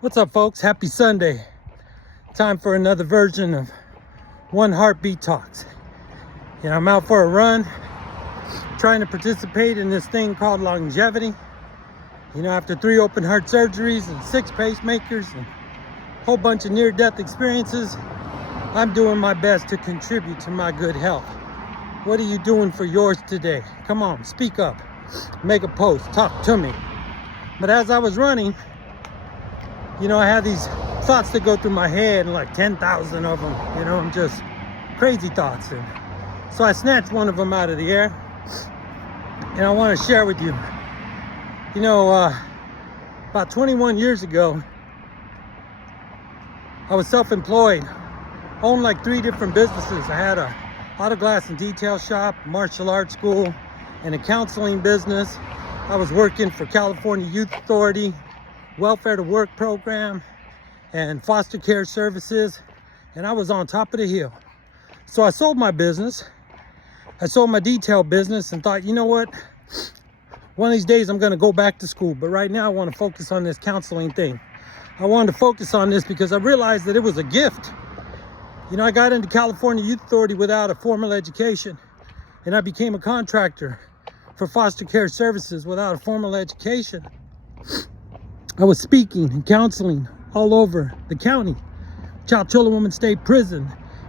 What's up, folks? Happy Sunday. Time for another version of One Heartbeat Talks. I'm out for a run, trying to participate in this thing called longevity. After 3 open heart surgeries and 6 pacemakers and a whole bunch of near-death experiences, I'm doing my best to contribute to my good health. What are you doing for yours today? Come on, speak up, make a post, talk to me. But as I was running, I had these thoughts that go through my head, and like 10,000 of them, just crazy thoughts. And so I snatched one of them out of the air, and I want to share with you. About 21 years ago, I was self-employed, owned like 3 different businesses. I had a auto glass and detail shop, martial arts school, and a counseling business. I was working for California Youth Authority, welfare to work program, and foster care services, and I was on top of the hill. So I sold my business. I sold my detail business and thought, you know what? One of these days I'm going to go back to school, but right now I want to focus on this counseling thing. I wanted to focus on this because I realized that it was a gift. I got into California Youth Authority without a formal education, and I became a contractor for foster care services without a formal education. I was speaking and counseling all over the county, Chowchilla Women's State Prison,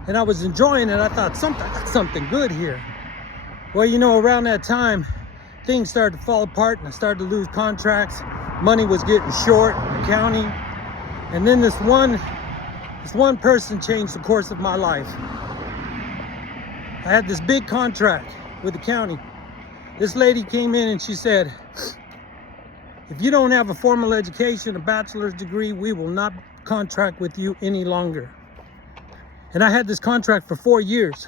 and I was enjoying it. I thought, something good here. Well, around that time, things started to fall apart, and I started to lose contracts. Money was getting short in the county, and then this one person changed the course of my life. I had this big contract with the county. This lady came in and she said, if you don't have a formal education, a bachelor's degree, we will not contract with you any longer. And I had this contract for 4 years.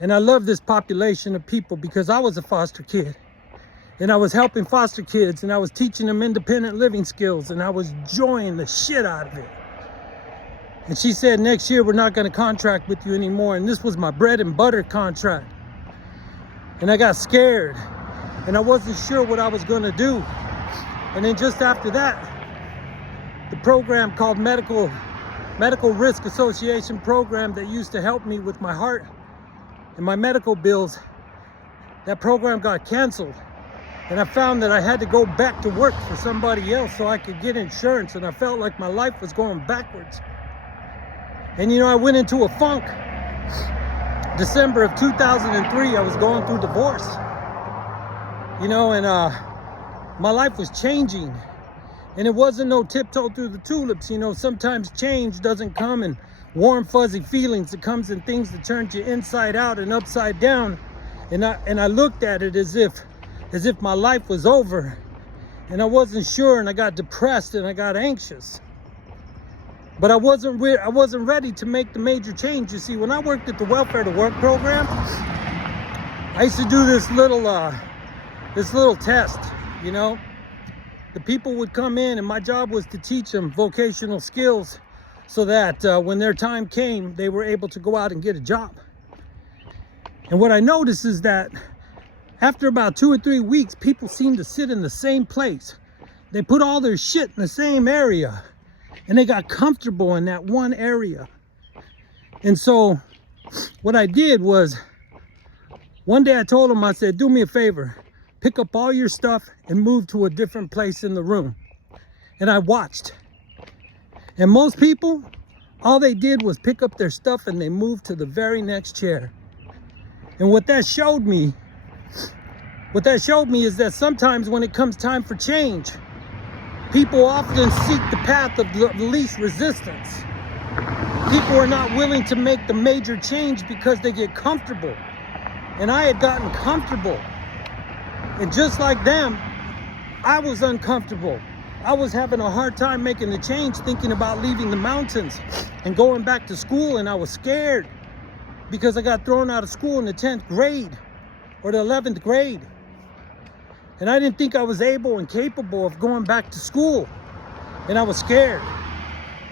And I love this population of people because I was a foster kid. And I was helping foster kids, and I was teaching them independent living skills, and I was enjoying the shit out of it. And she said, next year we're not going to contract with you anymore. And this was my bread and butter contract. And I got scared, and I wasn't sure what I was going to do. And then just after that, the program called Medical Risk Association program that used to help me with my heart and my medical bills, that program got canceled. And I found that I had to go back to work for somebody else so I could get insurance, and I felt like my life was going backwards. And I went into a funk. December of 2003, I was going through divorce. My life was changing, and it wasn't no tiptoe through the tulips. Sometimes change doesn't come in warm, fuzzy feelings. It comes in things that turn you inside out and upside down. And I looked at it as if my life was over, and I wasn't sure, and I got depressed and I got anxious. But I wasn't ready to make the major change. You see, when I worked at the welfare to work program, I used to do this little test. The people would come in, and my job was to teach them vocational skills so that when their time came, they were able to go out and get a job. And what I noticed is that after about 2 or 3 weeks, people seemed to sit in the same place. They put all their shit in the same area, and they got comfortable in that one area. And so what I did was, one day I told them, I said, do me a favor, pick up all your stuff and move to a different place in the room. And I watched. And most people, all they did was pick up their stuff and they moved to the very next chair. And what that showed me is that sometimes when it comes time for change, people often seek the path of the least resistance. People are not willing to make the major change because they get comfortable. And I had gotten comfortable. And just like them, I was uncomfortable. I was having a hard time making the change, thinking about leaving the mountains and going back to school. And I was scared because I got thrown out of school in the 10th grade or the 11th grade. And I didn't think I was able and capable of going back to school. And I was scared.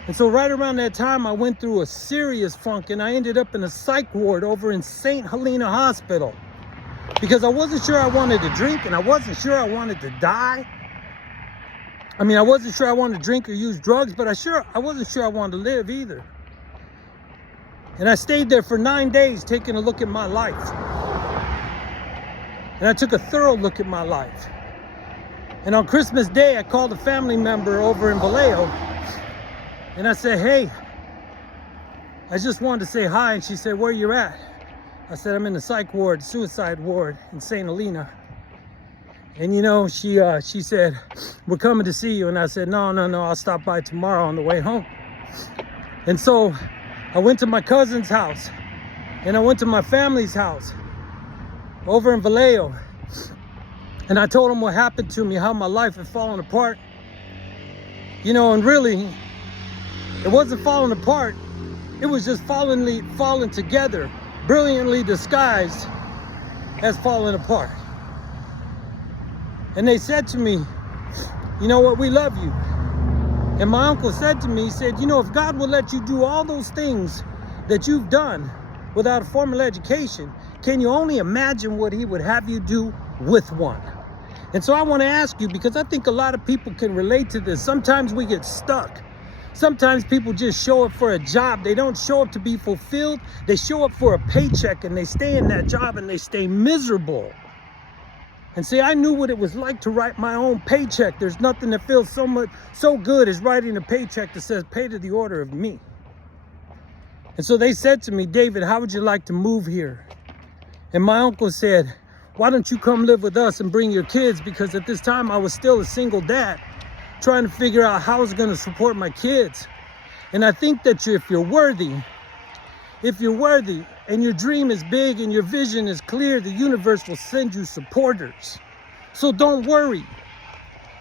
And so right around that time, I went through a serious funk, and I ended up in a psych ward over in St. Helena Hospital. Because I wasn't sure I wanted to drink, and I wasn't sure I wanted to die. I mean, I wasn't sure I wanted to drink or use drugs, but I wasn't sure I wanted to live either. And I stayed there for 9 days taking a look at my life. And I took a thorough look at my life. And on Christmas Day, I called a family member over in Vallejo. And I said, hey, I just wanted to say hi. And she said, where you at? I said, I'm in the psych ward, suicide ward in St. Helena. And you know, she said, we're coming to see you. And I said, no, I'll stop by tomorrow on the way home. And so I went to my cousin's house. And I went to my family's house over in Vallejo. And I told them what happened to me, how my life had fallen apart. You know, and really, it wasn't falling apart. It was just falling together, brilliantly disguised as falling apart. And they said to me, you know what, we love you. And my uncle said to me, he said, you know, if God will let you do all those things that you've done without a formal education, can you only imagine what he would have you do with one? And so I want to ask you, because I think a lot of people can relate to this. Sometimes we get stuck. Sometimes people just show up for a job. They don't show up to be fulfilled. They show up for a paycheck and they stay in that job and they stay miserable. And see, I knew what it was like to write my own paycheck. There's nothing that feels so good as writing a paycheck that says pay to the order of me. And so they said to me, David, how would you like to move here? And my uncle said, why don't you come live with us and bring your kids? Because at this time I was still a single dad trying to figure out how I was going to support my kids. And I think that if you're worthy and your dream is big and your vision is clear, the universe will send you supporters. So don't worry.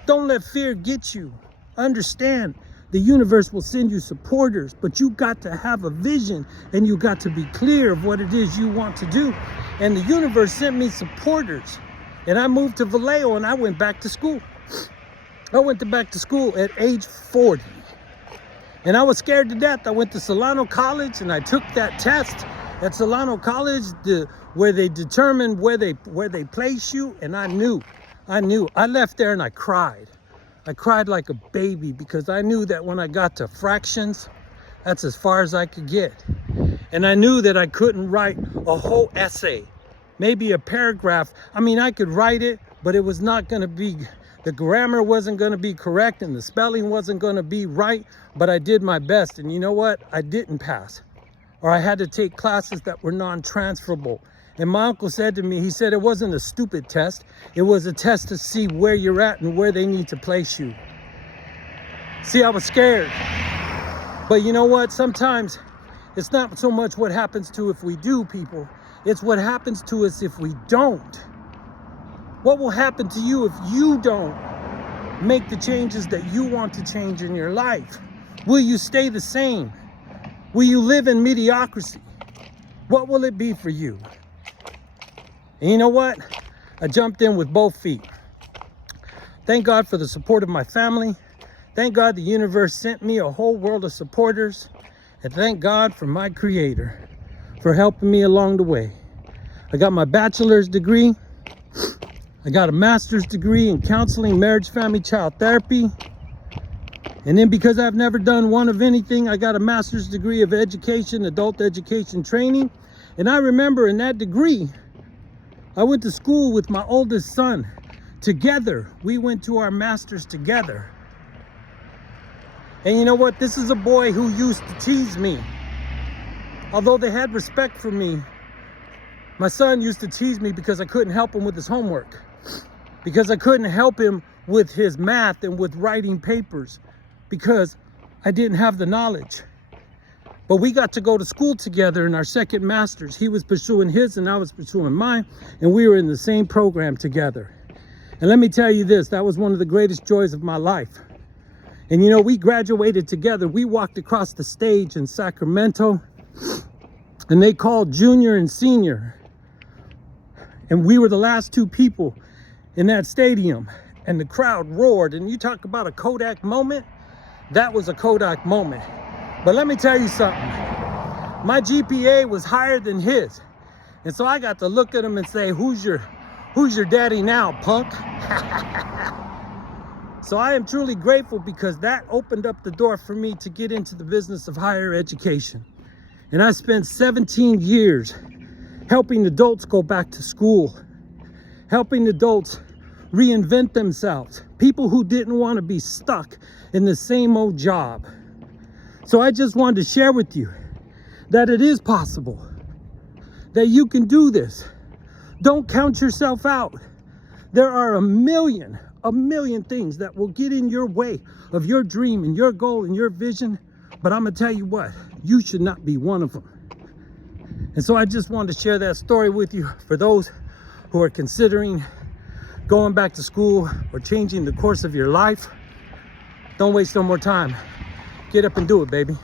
Don't let fear get you. Understand, the universe will send you supporters, but you got to have a vision and you got to be clear of what it is you want to do. And the universe sent me supporters. And I moved to Vallejo and I went back to school. I went back to school at age 40. And I was scared to death. I went to Solano College and I took that test at Solano College where they determined where they place you. And I knew. I left there and I cried. I cried like a baby because I knew that when I got to fractions, that's as far as I could get. And I knew that I couldn't write a whole essay, maybe a paragraph. I mean, I could write it, but it was not going to be, the grammar wasn't going to be correct and the spelling wasn't going to be right, but I did my best. And you know what? I didn't pass, or I had to take classes that were non-transferable. And my uncle said to me, he said it wasn't a stupid test. It was a test to see where you're at and where they need to place you. See, I was scared. But you know what? Sometimes it's not so much what happens to if we do, people. It's what happens to us if we don't. What will happen to you if you don't make the changes that you want to change in your life? Will you stay the same? Will you live in mediocrity? What will it be for you? And you know what? I jumped in with both feet. Thank God for the support of my family. Thank God the universe sent me a whole world of supporters. And thank God for my creator for helping me along the way. I got my bachelor's degree. I got a master's degree in counseling, marriage, family, child therapy. And then because I've never done one of anything, I got a master's degree of education, adult education training. And I remember in that degree, I went to school with my oldest son. Together, we went to our masters together. And you know what? This is a boy who used to tease me. Although they had respect for me, my son used to tease me because I couldn't help him with his homework. Because I couldn't help him with his math and with writing papers. Because I didn't have the knowledge. But we got to go to school together in our second master's. He was pursuing his and I was pursuing mine. And we were in the same program together. And let me tell you this, that was one of the greatest joys of my life. And you know, we graduated together. We walked across the stage in Sacramento. And they called junior and senior. And we were the last two people in that stadium. And the crowd roared. And you talk about a Kodak moment. That was a Kodak moment. But let me tell you something. My GPA was higher than his. And so I got to look at him and say, who's your daddy now, punk? So I am truly grateful because that opened up the door for me to get into the business of higher education. And I spent 17 years helping adults go back to school, helping adults reinvent themselves, people who didn't want to be stuck in the same old job. So I just wanted to share with you that it is possible, that you can do this. Don't count yourself out. There are a million things that will get in your way of your dream and your goal and your vision. But I'm gonna tell you what, you should not be one of them. And so I just wanted to share that story with you for those who are considering going back to school or changing the course of your life. Don't waste no more time. Get up and do it, baby.